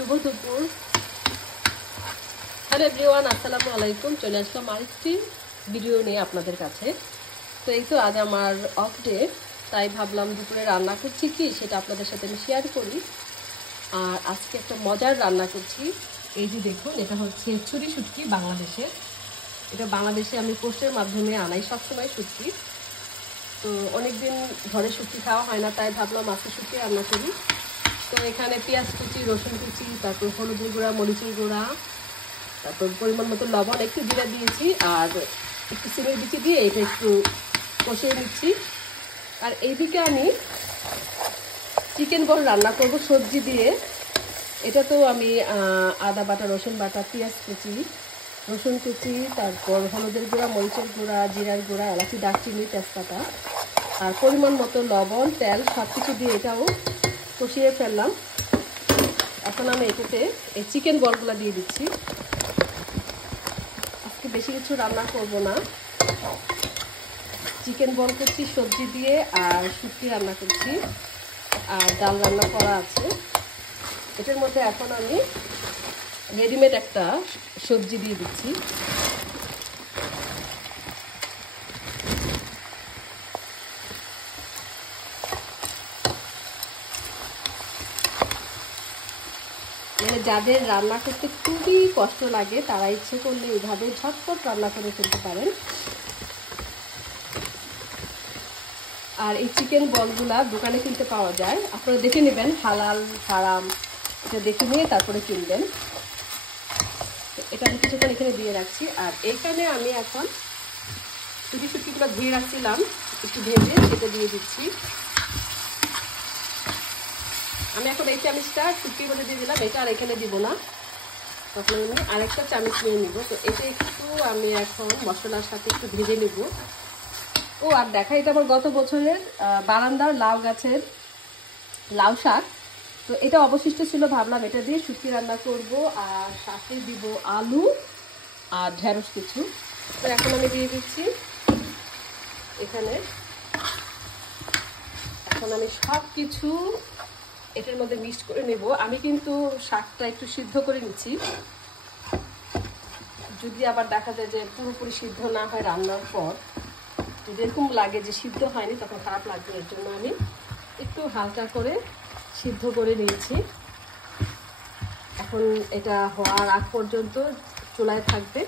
শুভ দুপুর। Hello everyone, আসসালামু আলাইকুম। চলে আসলাম আরেকটি ভিডিও নিয়ে আপনাদের কাছে। তো এই তো আজ আমার অফ ডে, তাই ভাবলাম দুপুরে রান্না করছি কি সেটা আপনাদের সাথে আমি শেয়ার করি। আর আজকে একটা মজার রান্না করছি। এই যে দেখুন, এটা হচ্ছে ছুরি শুটকি বাংলাদেশের। এটা বাংলাদেশে আমি পোস্টের মাধ্যমে আনাই সবসময় শুটকি। তো অনেকদিন ধরে শুটকি খাওয়া হয় না, তাই ভাবলাম আজকে শুটকি রান্না করি। তো এখানে পেঁয়াজ কুচি, রসুন কুচি, তারপর হলুদের গুঁড়া, মরিচের গুঁড়া, তারপর পরিমাণ মতো লবণ, একটু জিরা দিয়েছি, আর একটু সিমের বিচি দিয়ে এটা একটু কষিয়ে নিচ্ছি। আর এইদিকে আমি চিকেন বল রান্না করব সবজি দিয়ে। এটা তো আমি আদা বাটা, রসুন বাটা, পেঁয়াজ কুচি, রসুন কুচি, তারপর হলুদের গুঁড়া, মরিচের গুঁড়া, জিরার গুঁড়া, এলাচি, দারচিনি, তেজপাতা, আর পরিমাণ মতো লবণ, তেল সব কিছু দিয়ে এটাও কষিয়ে ফেললাম। এখন আমি এটাতে এই চিকেন বলগুলো দিয়ে দিচ্ছি। আজকে বেশি কিছু রান্না করব না, চিকেন বল করছি সবজি দিয়ে, আর শুটকি রান্না করছি, আর ডাল রান্না করা আছে। এটার মধ্যে এখন আমি রেডিমেড একটা সবজি দিয়ে দিচ্ছি। মানে যাদের রান্না করতে খুবই কষ্ট লাগে তারা ইচ্ছে করলে এইভাবে ঝটপট রান্না করে ফেলতে পারেন। আর এই চিকেন বলগুলা দোকানে কিনতে পাওয়া যায়, আপনারা দেখে নেবেন হালাল হারাম এটা দেখে নিয়ে তারপরে কিনবেন। এটা আমি কিছুক্ষণ এখানে দিয়ে রাখছি। আর এখানে আমি এখন ছুটি শুটকিগুলো ধুয়ে রাখছিলাম, একটু ভেজে সেটা দিয়ে দিচ্ছি। আমি এখন এই চামচটা শুটকির মধ্যে দিয়ে দিলাম, এটা আর এখানে দিব না, তখন আমি আরেকটা চামচ নিয়ে নিব। তো এটা একটু আমি এখন মশলার সাথে একটু ভেজে নেব। ও আর দেখা, এটা আমার গত বছরের বারান্দার লাউ গাছের লাউ শাক। তো এটা অবশিষ্ট ছিল, ভাবলাম এটা দিয়ে শুটকি রান্না করব, আর সাথে দিব আলু আর ঢেঁড়স কিছু। তো এখন আমি দিয়ে দিচ্ছি এখানে। এখন আমি সব কিছু এটার মধ্যে মিক্সড করে নেব। আমি কিন্তু শাকটা একটু সিদ্ধ করে নিচ্ছি, যদি আবার দেখা যায় যে পুরোপুরি সিদ্ধ না হয় রান্নার পর, যদি এরকম লাগে যে সিদ্ধ হয়নি তখন খারাপ লাগবে, এর জন্য আমি একটু হালকা করে সিদ্ধ করে নিয়েছি। এখন এটা হওয়ার আগ পর্যন্ত চুলায় থাকবে।